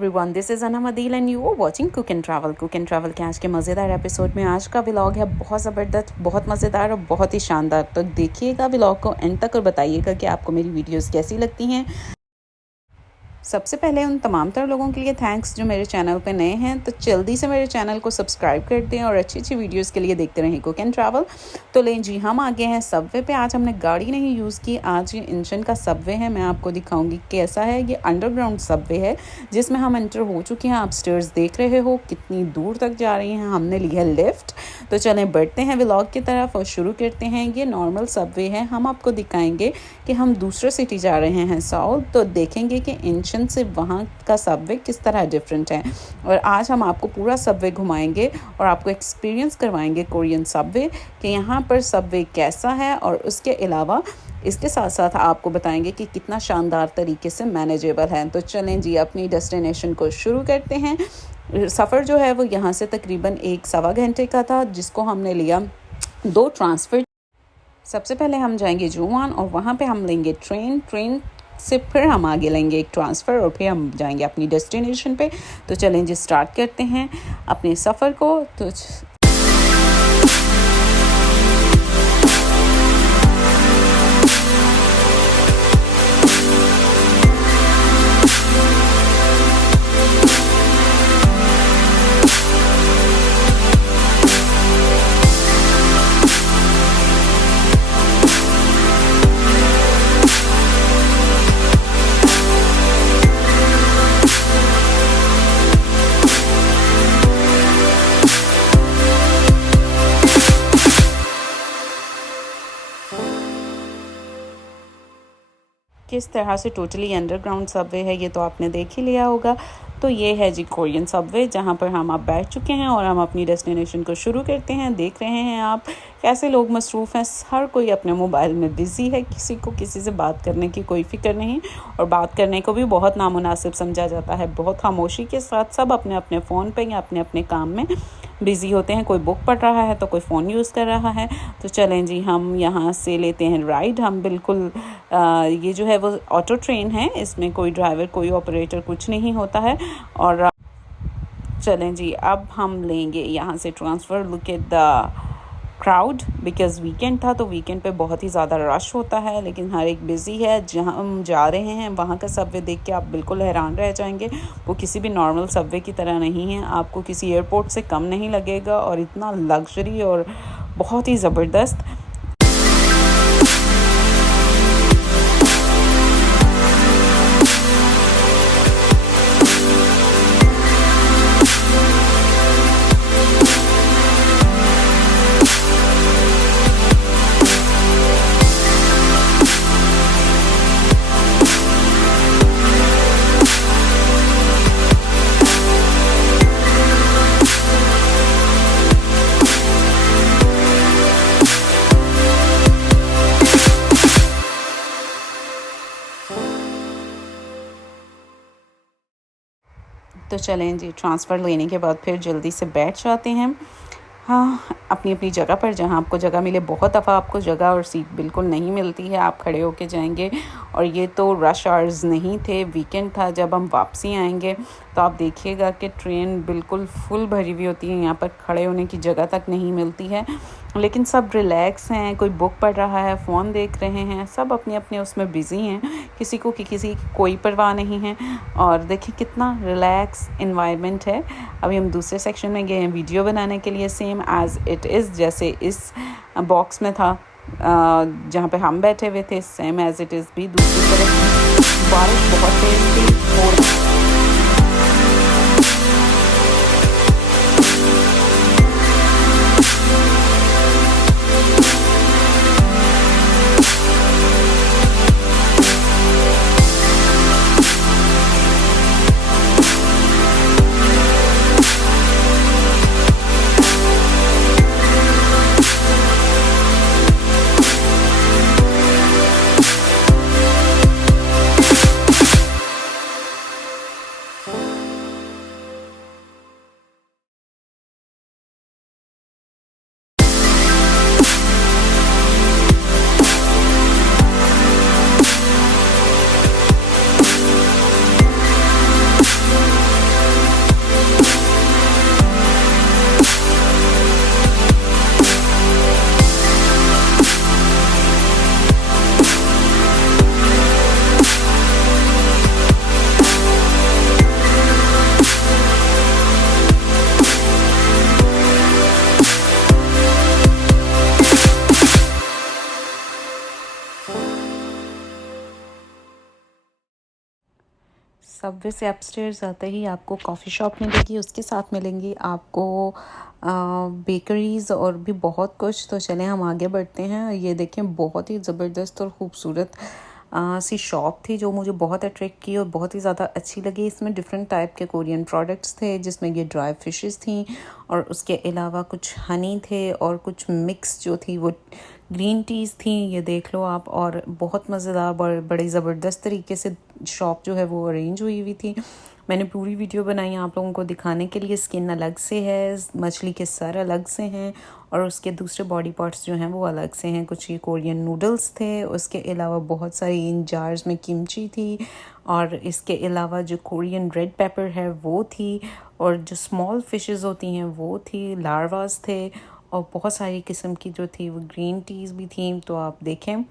Everyone, this is Anam Adeel and you are watching cook and travel. Cook and travel के आज के मज़ेदार episode में आज का व्लॉग है बहुत ज़बरदस्त, बहुत मज़ेदार और बहुत ही शानदार। तो देखिएगा व्लॉग को एंड तक और बताइएगा कि आपको मेरी वीडियोस कैसी लगती हैं। सबसे पहले उन तमाम तरह लोगों के लिए थैंक्स जो मेरे चैनल पे नए हैं, तो जल्दी से मेरे चैनल को सब्सक्राइब कर दें और अच्छी अच्छी वीडियोस के लिए देखते रहें कुक एंड ट्रैवल। तो लें जी, हम आ गए हैं सबवे पे। आज हमने गाड़ी नहीं यूज़ की, आज ये इंजन का सबवे है। मैं आपको दिखाऊंगी कैसा है। ये अंडरग्राउंड सबवे है जिसमें हम एंटर हो चुके हैं। आप स्टेयर्स देख रहे हो कितनी दूर तक जा रही हैं। हमने ली है लिफ्ट। तो चलें बढ़ते हैं व्लॉग की तरफ और शुरू करते हैं। ये नॉर्मल सबवे है। हम आपको दिखाएंगे कि हम दूसरे सिटी जा रहे हैं साउथ, तो देखेंगे कि इंजन से वहाँ का सबवे किस तरह डिफरेंट है। और आज हम आपको पूरा सबवे घुमाएंगे और आपको एक्सपीरियंस करवाएंगे कोरियन सबवे कि यहाँ पर सबवे कैसा है। और उसके अलावा इसके साथ साथ आपको बताएंगे कि कितना शानदार तरीके से मैनेजेबल है। तो चलें जी, अपनी डेस्टिनेशन को शुरू करते हैं। सफ़र जो है वो यहाँ से तकरीबन 1-1.25 घंटे का था, जिसको हमने लिया 2 ट्रांसफ़र। सबसे पहले हम जाएंगे जुवान और वहाँ पे हम लेंगे ट्रेन से फिर हम आगे लेंगे एक ट्रांसफ़र और फिर हम जाएंगे अपनी डेस्टिनेशन पे। तो चलें जी, स्टार्ट करते हैं अपने सफ़र को। तो किस तरह से टोटली अंडरग्राउंड सबवे है ये तो आपने देख ही लिया होगा। तो ये है जी कोरियन सबवे, जहाँ पर हम आप बैठ चुके हैं और हम अपनी डेस्टिनेशन को शुरू करते हैं। देख रहे हैं आप कैसे लोग मसरूफ़ हैं। हर कोई अपने मोबाइल में बिज़ी है, किसी को किसी से बात करने की कोई फ़िक्र नहीं। और बात करने को भी बहुत नामुनासिब समझा जाता है। बहुत खामोशी के साथ सब अपने अपने फ़ोन पे या अपने अपने काम में बिज़ी होते हैं। कोई बुक पढ़ रहा है तो कोई फ़ोन यूज़ कर रहा है। तो चलें जी, हम यहाँ से लेते हैं राइड। हम बिल्कुल ये जो है वो ऑटो ट्रेन है, इसमें कोई ड्राइवर कोई ऑपरेटर कुछ नहीं होता है। और चलें जी, अब हम लेंगे यहाँ से transfer. Look at the crowd, because weekend था तो वीकेंड पे बहुत ही ज़्यादा रश होता है, लेकिन हर एक बिज़ी है। जहाँ हम जा रहे हैं वहाँ का सबवे देख के आप बिल्कुल हैरान रह जाएंगे। वो किसी भी नॉर्मल सबवे की तरह नहीं है, आपको किसी एयरपोर्ट से कम नहीं लगेगा और इतना लग्जरी और बहुत ही ज़बरदस्त। तो चलें जी, ट्रांसफ़र लेने के बाद फिर जल्दी से बैठ जाते हैं हाँ अपनी अपनी जगह पर, जहाँ आपको जगह मिले। बहुत दफ़ा आपको जगह और सीट बिल्कुल नहीं मिलती है, आप खड़े होके जाएंगे। और ये तो रश आवर्स नहीं थे, वीकेंड था। जब हम वापसी आएंगे तो आप देखिएगा कि ट्रेन बिल्कुल फुल भरी हुई होती है। यहाँ पर खड़े होने की जगह तक नहीं मिलती है, लेकिन सब रिलैक्स हैं। कोई बुक पढ़ रहा है, फ़ोन देख रहे हैं, सब अपने अपने उसमें बिज़ी हैं। किसी को किसी की कोई परवाह नहीं है। और देखिए कितना रिलैक्स एनवायरनमेंट है। अभी हम दूसरे सेक्शन में गए हैं वीडियो बनाने के लिए, सेम एज़ इट इज़ जैसे इस बॉक्स में था जहाँ पे हम बैठे हुए थे, सेम एज़ इट इज़ भी दूसरी तरफ बारिश बहुत तेज़ थी। सबवे से अपस्टेयर्स आते ही आपको कॉफ़ी शॉप मिलेगी, उसके साथ मिलेंगी आपको बेकरीज़ और भी बहुत कुछ। तो चलें हम आगे बढ़ते हैं। ये देखें, बहुत ही ज़बरदस्त और ख़ूबसूरत सी शॉप थी जो मुझे बहुत अट्रैक्ट की और बहुत ही ज़्यादा अच्छी लगी। इसमें डिफरेंट टाइप के कोरियन प्रोडक्ट्स थे, जिसमें ये ड्राई फिशेस थी और उसके अलावा कुछ हनी थे और कुछ मिक्स जो थी वो ग्रीन टीज़ थी। ये देख लो आप, और बहुत मज़ेदार बड़ी ज़बरदस्त तरीके से शॉप जो है वो अरेंज हुई हुई थी। मैंने पूरी वीडियो बनाई आप लोगों को दिखाने के लिए। स्किन अलग से है, मछली के सर अलग से हैं और उसके दूसरे बॉडी पार्ट्स जो हैं वो अलग से हैं। कुछ ये कोरियन नूडल्स थे, उसके अलावा बहुत सारी इन जार्स में किमची थी और इसके अलावा जो कोरियन रेड पेपर है वो थी और जो स्मॉल फिशेस होती हैं वो थी, लार्वास थे और बहुत सारी किस्म की जो थी वो ग्रीन टीज़ भी थी। तो आप देखें,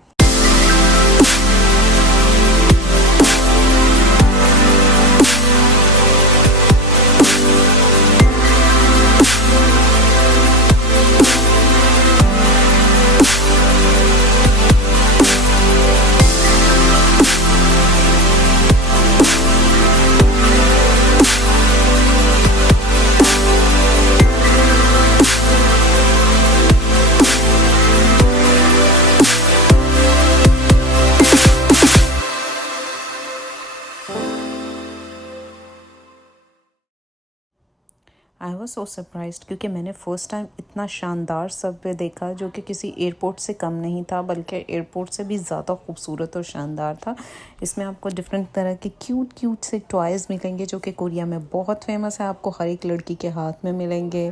आई वॉज सो सरप्राइज्ड क्योंकि मैंने फ़र्स्ट टाइम इतना शानदार सबवे देखा जो कि किसी एयरपोर्ट से कम नहीं था, बल्कि एयरपोर्ट से भी ज़्यादा खूबसूरत और शानदार था। इसमें आपको डिफरेंट तरह के क्यूट से टॉयज़ मिलेंगे जो कि कोरिया में बहुत फेमस है। आपको हर एक लड़की के हाथ में मिलेंगे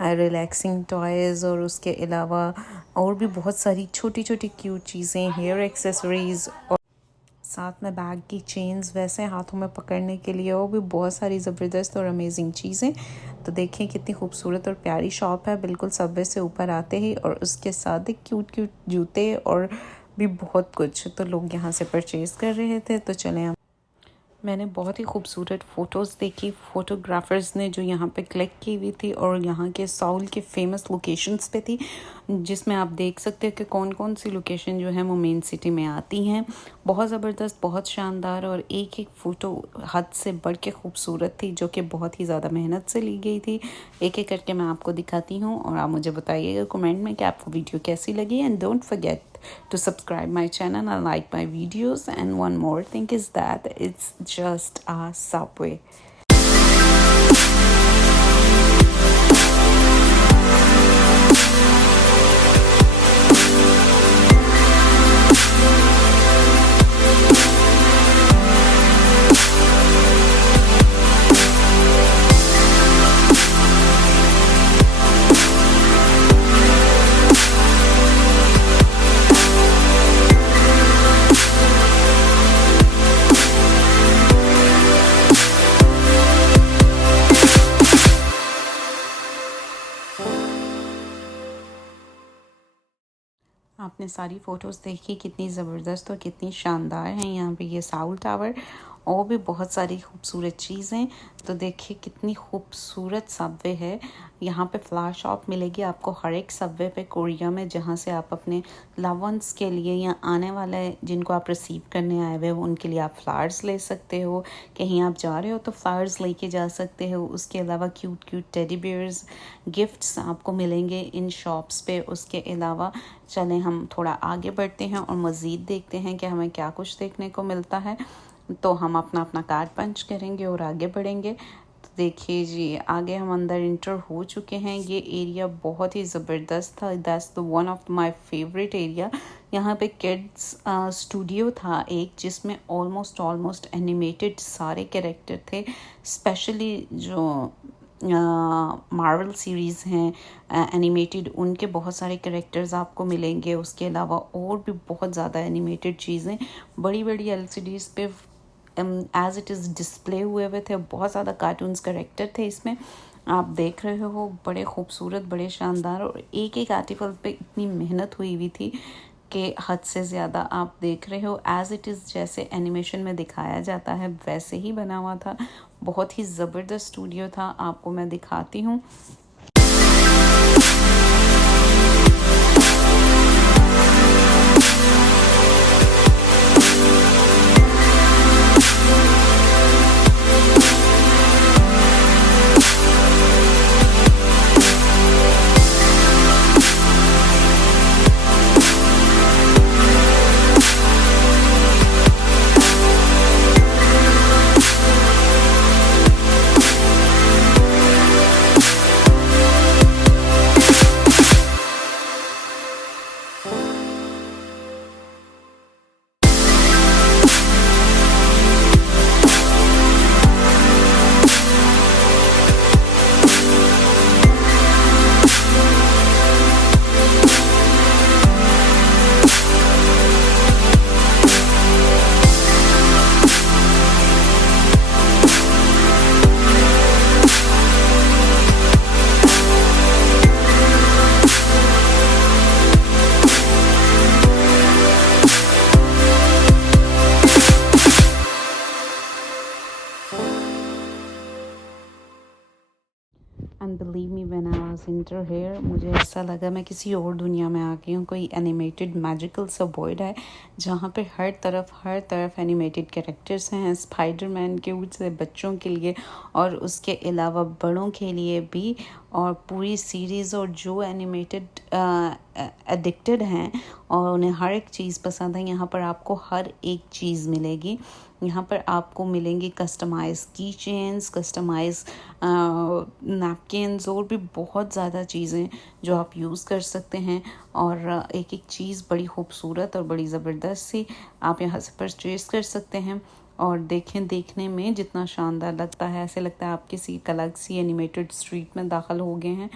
रिलैक्सिंग टॉयज़ और उसके अलावा और भी बहुत सारी छोटी छोटी क्यूट चीज़ें, हेयर एक्सेसरीज़ और साथ में बैग की चेन्स वैसे हाथों में पकड़ने के लिए, और भी बहुत सारी ज़बरदस्त और अमेजिंग चीज़ें। तो देखें कितनी खूबसूरत और प्यारी शॉप है, बिल्कुल सबवे से ऊपर आते ही, और उसके साथ एक क्यूट जूते और भी बहुत कुछ। तो लोग यहाँ से परचेज़ कर रहे थे। तो चलें, मैंने बहुत ही खूबसूरत फ़ोटोज़ देखी फ़ोटोग्राफ़र्स ने जो यहाँ पे क्लिक की हुई थी और यहाँ के साउल के फेमस लोकेशंस पे थी, जिसमें आप देख सकते हैं कि कौन कौन सी लोकेशन जो है वो मेन सिटी में आती हैं। बहुत ज़बरदस्त, बहुत शानदार और एक एक फ़ोटो हद से बढ़ के खूबसूरत थी, जो कि बहुत ही ज़्यादा मेहनत से ली गई थी। एक एक करके मैं आपको दिखाती हूँ और आप मुझे बताइएगा कमेंट में कि आपको वीडियो कैसी लगी। And don't forget to subscribe my channel and like my videos. And one more thing is that it's just a subway. आपने सारी फ़ोटोज़ देखी, कितनी ज़बरदस्त और कितनी शानदार हैं। यहाँ पे ये साउल टावर और भी बहुत सारी खूबसूरत चीज़ें। तो देखिए कितनी खूबसूरत सबवे है। यहाँ पे फ्लावर शॉप मिलेगी आपको हर एक सबवे पे कोरिया में, जहाँ से आप अपने लव वंस के लिए या आने वाले जिनको आप रिसीव करने आए हुए हो उनके लिए आप फ्लावर्स ले सकते हो। कहीं आप जा रहे हो तो फ्लावर्स लेके जा सकते हो। उसके अलावा क्यूट टेडी बियर्स गिफ्ट्स आपको मिलेंगे इन शॉप्स पे। उसके अलावा चलें हम थोड़ा आगे बढ़ते हैं और मज़ीद देखते हैं कि हमें क्या कुछ देखने को मिलता है। तो हम अपना कार्ड पंच करेंगे और आगे बढ़ेंगे। तो देखिए जी, आगे हम अंदर इंटर हो चुके हैं। ये एरिया बहुत ही ज़बरदस्त था। That's the one of my favourite area. यहाँ पे किड्स स्टूडियो था एक, जिसमें ऑलमोस्ट एनिमेटेड सारे कैरेक्टर थे। स्पेशली जो मार्वल सीरीज़ हैं एनिमेटेड, उनके बहुत सारे कैरेक्टर्स आपको मिलेंगे। उसके अलावा और भी बहुत ज़्यादा एनिमेटेड चीज़ें बड़ी LCDs पे एज इट इज़ डिस्प्ले हुए थे। बहुत ज़्यादा कार्टून्स कैरेक्टर थे इसमें, आप देख रहे हो, बड़े खूबसूरत, बड़े शानदार। और एक एक आर्टिकल पे इतनी मेहनत हुई थी कि हद से ज़्यादा। आप देख रहे हो एज इट इज़ जैसे एनिमेशन में दिखाया जाता है वैसे ही बना हुआ था। बहुत ही ज़बरदस्त स्टूडियो था, आपको मैं दिखाती हूँ। सेंटर हेयर मुझे ऐसा लगा मैं किसी और दुनिया में आ गई हूँ। कोई एनिमेटेड मैजिकल सा वर्ल्ड है जहाँ पे हर तरफ एनिमेटेड कैरेक्टर्स हैं, स्पाइडरमैन क्यूट से बच्चों के लिए और उसके अलावा बड़ों के लिए भी। और पूरी सीरीज़ और जो एनिमेटेड एडिक्टेड हैं और उन्हें हर एक चीज़ पसंद है, यहाँ पर आपको हर एक चीज़ मिलेगी। यहाँ पर आपको मिलेंगी कस्टमाइज की चेन्स, कस्टमाइज नैपकिन्स और भी बहुत ज़्यादा चीज़ें जो आप यूज़ कर सकते हैं। और एक एक चीज़ बड़ी खूबसूरत और बड़ी ज़बरदस्त सी आप यहाँ से परचेज़ कर सकते हैं। और देखें, देखने में जितना शानदार लगता है, ऐसे लगता है आप किसी एक अलग सी एनिमेटेड स्ट्रीट में दाखिल हो गए हैं।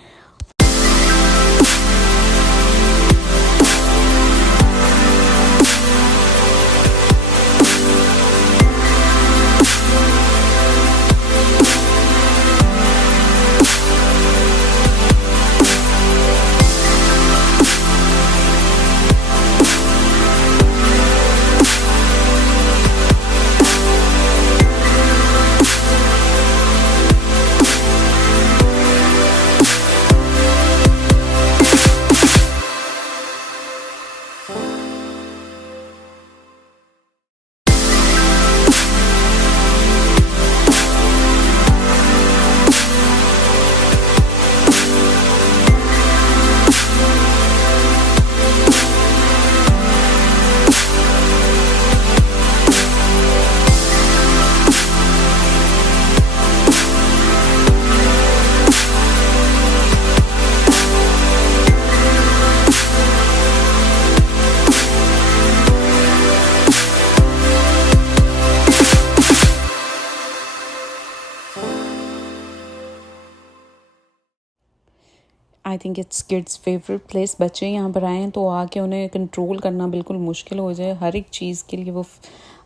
I think it's kids favourite place. बच्चे यहाँ पर आए हैं तो आके उन्हें कंट्रोल करना बिल्कुल मुश्किल हो जाए। हर एक चीज़ के लिए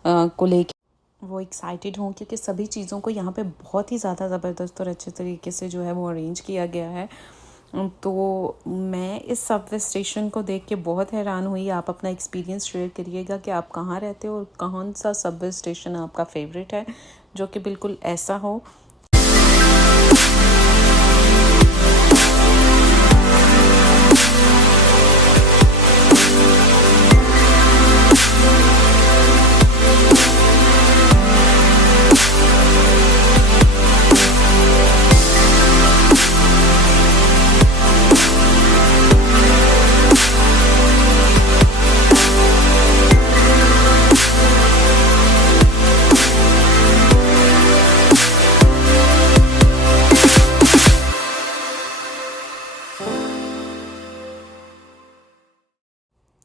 को लेके वो एक्साइटेड हों, क्योंकि सभी चीज़ों को यहाँ पे बहुत ही ज़्यादा ज़बरदस्त और अच्छे तरीके से जो है वो अरेंज किया गया है। तो मैं इस सबवे स्टेशन को देख के बहुत हैरान हुई। आप अपना एक्सपीरियंस शेयर करिएगा कि आप कहाँ रहते हो और कौन सा सबवे स्टेशन आपका फेवरेट है जो कि बिल्कुल ऐसा हो।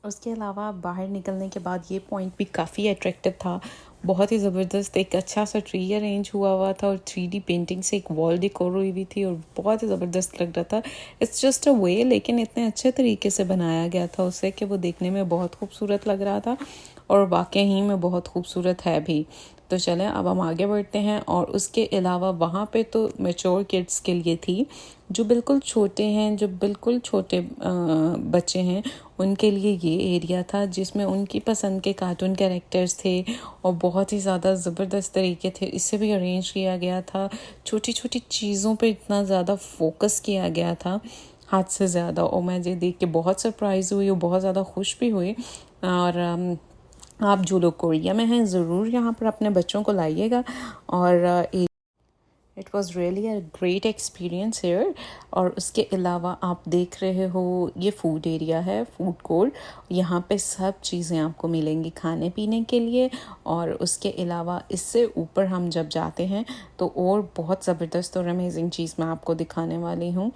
उसके अलावा बाहर निकलने के बाद ये पॉइंट भी काफ़ी अट्रैक्टिव था। बहुत ही ज़बरदस्त एक अच्छा सा ट्री अरेंज हुआ था और 3D पेंटिंग से एक वॉल डेकोर हुई हुई थी और बहुत ही ज़बरदस्त लग रहा था। इट्स जस्ट अ वे, लेकिन इतने अच्छे तरीके से बनाया गया था उसे कि वो देखने में बहुत खूबसूरत लग रहा था और वाकई ही में बहुत खूबसूरत है भी। तो चलें अब हम आगे बढ़ते हैं। और उसके अलावा वहाँ पे तो मैच्योर किड्स के लिए थी, जो बिल्कुल छोटे हैं, जो बिल्कुल छोटे बच्चे हैं, उनके लिए ये एरिया था जिसमें उनकी पसंद के कार्टून कैरेक्टर्स थे और बहुत ही ज़्यादा ज़बरदस्त तरीके थे इससे भी अरेंज किया गया था। छोटी छोटी चीज़ों पे इतना ज़्यादा फोकस किया गया था, हद से ज़्यादा। और मैं ये देख के बहुत सरप्राइज़ हुई और बहुत ज़्यादा खुश भी हुई। और आप जो लोग कोरिया में हैं ज़रूर यहाँ पर अपने बच्चों को लाइएगा। और it was really a great experience here. और उसके अलावा आप देख रहे हो ये फूड एरिया है, फूड कोर्ट। यहाँ पे सब चीज़ें आपको मिलेंगी खाने पीने के लिए। और उसके अलावा इससे ऊपर हम जब जाते हैं तो और बहुत ज़बरदस्त और अमेजिंग चीज़ मैं आपको दिखाने वाली हूँ।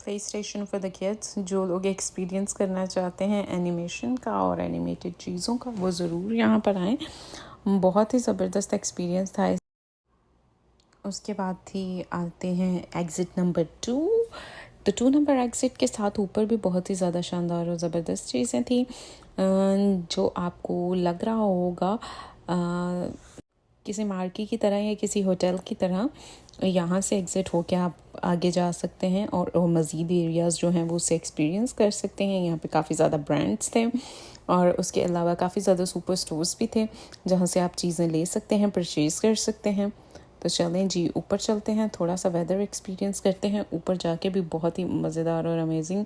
Play station for the kids, जो लोग एक्सपीरियंस करना चाहते हैं एनिमेशन का और एनिमेटेड चीज़ों का, वो ज़रूर यहाँ पर आएँ। बहुत ही ज़बरदस्त एक्सपीरियंस था। उसके बाद आते हैं एग्ज़िट नंबर 2। तो 2 नंबर एग्ज़िट के साथ ऊपर भी बहुत ही ज़्यादा शानदार और ज़बरदस्त चीज़ें थी, जो आपको लग रहा होगा किसी मार्केट की तरह या किसी होटल की तरह। यहाँ से एग्ज़िट होके आप आगे जा सकते हैं और मज़ीद एरियाज़ जो हैं वो उससे एक्सपीरियंस कर सकते हैं। यहाँ पे काफ़ी ज़्यादा ब्रांड्स थे और उसके अलावा काफ़ी ज़्यादा सुपर स्टोर्स भी थे जहाँ से आप चीज़ें ले सकते हैं, परचेज़ कर सकते हैं। तो चलें जी, ऊपर चलते हैं, थोड़ा सा वेदर एक्सपीरियंस करते हैं। ऊपर जाके भी बहुत ही मज़ेदार और अमेजिंग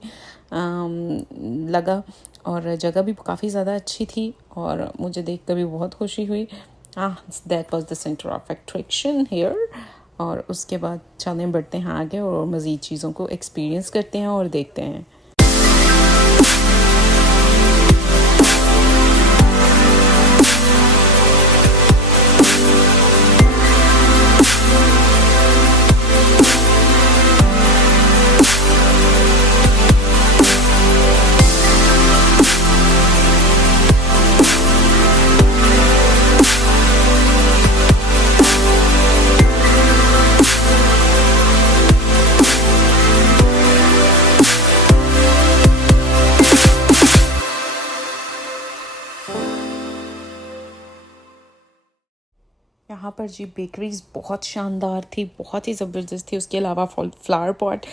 लगा और जगह भी काफ़ी ज़्यादा अच्छी थी और मुझे देख कर भी बहुत खुशी हुई। That was the centre of attraction here. और उसके बाद चलें बढ़ते हैं आगे और मज़ीद चीज़ों को एक्सपीरियंस करते हैं और देखते हैं। यहाँ पर जी बेकरीज बहुत शानदार थी, बहुत ही ज़बरदस्त थी। उसके अलावा फ्लावर पॉट,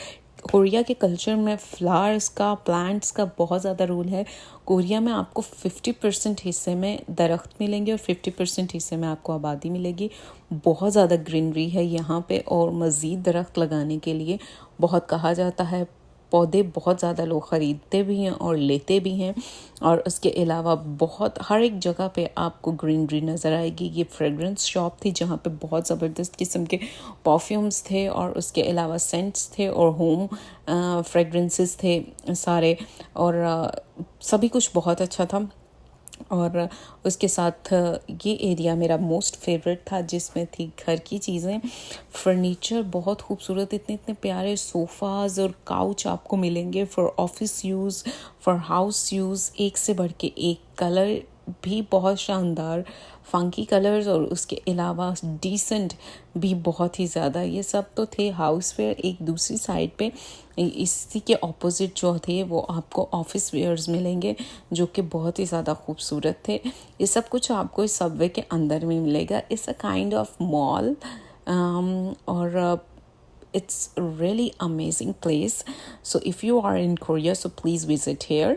कोरिया के कल्चर में फ्लावर्स का, प्लांट्स का बहुत ज़्यादा रोल है। कोरिया में आपको 50% हिस्से में दरख्त मिलेंगे और 50% हिस्से में आपको आबादी मिलेगी। बहुत ज़्यादा ग्रीनरी है यहाँ पे और मज़ीद दरख्त लगाने के लिए बहुत कहा जाता है। पौधे बहुत ज़्यादा लोग ख़रीदते भी हैं और लेते भी हैं और उसके अलावा बहुत हर एक जगह पे आपको ग्रीनरी नज़र आएगी। ये फ्रेगरेंस शॉप थी जहाँ पे बहुत ज़बरदस्त किस्म के परफ्यूम्स थे और उसके अलावा सेंट्स थे और होम फ्रेगरेंसेस थे सारे और सभी कुछ बहुत अच्छा था। और उसके साथ ये एरिया मेरा मोस्ट फेवरेट था जिसमें थी घर की चीज़ें। फर्नीचर बहुत खूबसूरत, इतने इतने प्यारे सोफ़ाज़ और काउच आपको मिलेंगे for office use, for house use. एक से बढ़ के एक, कलर भी बहुत शानदार, फंकी कलर्स और उसके अलावा डिसेंट भी बहुत ही ज़्यादा। ये सब तो थे हाउस वेयर। एक दूसरी साइड पे इसी के ऑपोजिट जो थे वो आपको ऑफिस वेयर्स मिलेंगे जो कि बहुत ही ज़्यादा खूबसूरत थे। ये सब कुछ आपको इस सबवे के अंदर में मिलेगा। It's a kind of mall और it's really amazing place. So if you are in Korea, so please visit here.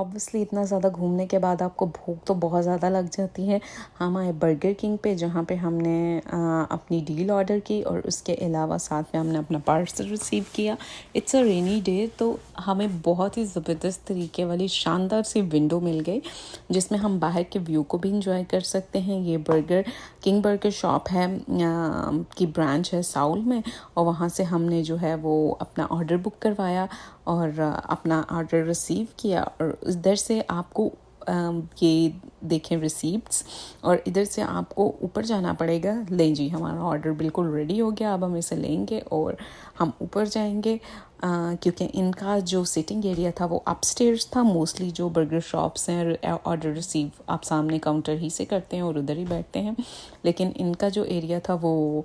Obviously इतना ज़्यादा घूमने के बाद आपको भूख तो बहुत ज़्यादा लग जाती है। हम आए बर्गर किंग पे जहाँ पे हमने अपनी डील ऑर्डर की और उसके अलावा साथ में हमने अपना पार्सल रिसीव किया। इट्स अ रेनी डे तो हमें बहुत ही ज़बरदस्त तरीके वाली शानदार सी विंडो मिल गई जिसमें हम बाहर के व्यू को भी इंजॉय कर सकते हैं। ये बर्गर किंग बर्गर शॉप है की ब्रांच है साउल में और वहाँ से हमने जो है वो अपना ऑर्डर बुक करवाया और अपना ऑर्डर रिसीव किया और इधर से आपको ये देखें रिसीप्ट्स और इधर से आपको ऊपर जाना पड़ेगा। ले जी, हमारा ऑर्डर बिल्कुल रेडी हो गया। अब हम इसे लेंगे और हम ऊपर जाएंगे क्योंकि इनका जो सिटिंग एरिया था वो अपस्टेयर्स था। मोस्टली जो बर्गर शॉप्स हैं ऑर्डर रिसीव आप सामने काउंटर ही से करते हैं और उधर ही बैठते हैं, लेकिन इनका जो एरिया था वो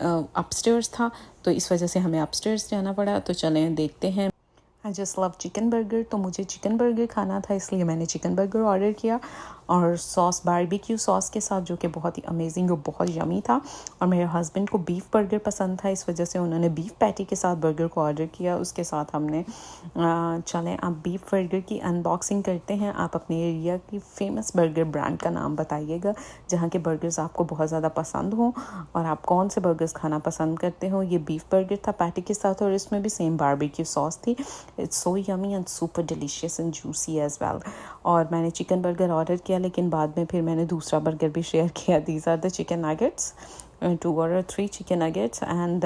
अपस्टेयर्स था तो इस वजह से हमें अपस्टेयर्स जाना पड़ा। तो चलें देखते हैं। I just love chicken burger, तो मुझे चिकन बर्गर खाना था इसलिए मैंने चिकन बर्गर ऑर्डर किया और सॉस बारबेक्यू सॉस के साथ, जो कि बहुत ही अमेजिंग और बहुत यमी था। और मेरे हस्बैंड को बीफ बर्गर पसंद था, इस वजह से उन्होंने बीफ पैटी के साथ बर्गर को ऑर्डर किया। उसके साथ हमने चलें अब बीफ बर्गर की अनबॉक्सिंग करते हैं। आप अपने एरिया की फेमस बर्गर ब्रांड का नाम बताइएगा जहाँ के बर्गर्स आपको बहुत ज़्यादा पसंद हों और आप कौन से बर्गर्स खाना पसंद करते हो। ये बीफ बर्गर था पैटी के साथ और इसमें भी सेम बारबेक्यू सॉस थी। It's so yummy and super delicious and juicy as well. और मैंने चिकन बर्गर ऑर्डर किया, लेकिन बाद में फिर मैंने दूसरा बर्गर भी शेयर किया। These are the chicken nuggets, 2 और 3 चिकन नगेट्स एंड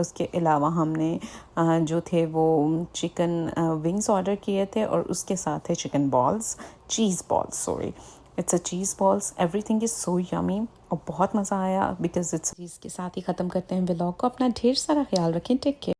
उसके अलावा हमने जो थे वो चिकन विंग्स ऑर्डर किए थे और उसके साथ थे chicken balls, cheese balls, sorry it's a cheese balls. Everything is so yummy और बहुत मज़ा आया बिकॉज इट्स। इसके साथ ही ख़त्म करते हैं व्लॉग को। अपना ढेर सारा ख्याल रखें। Take care.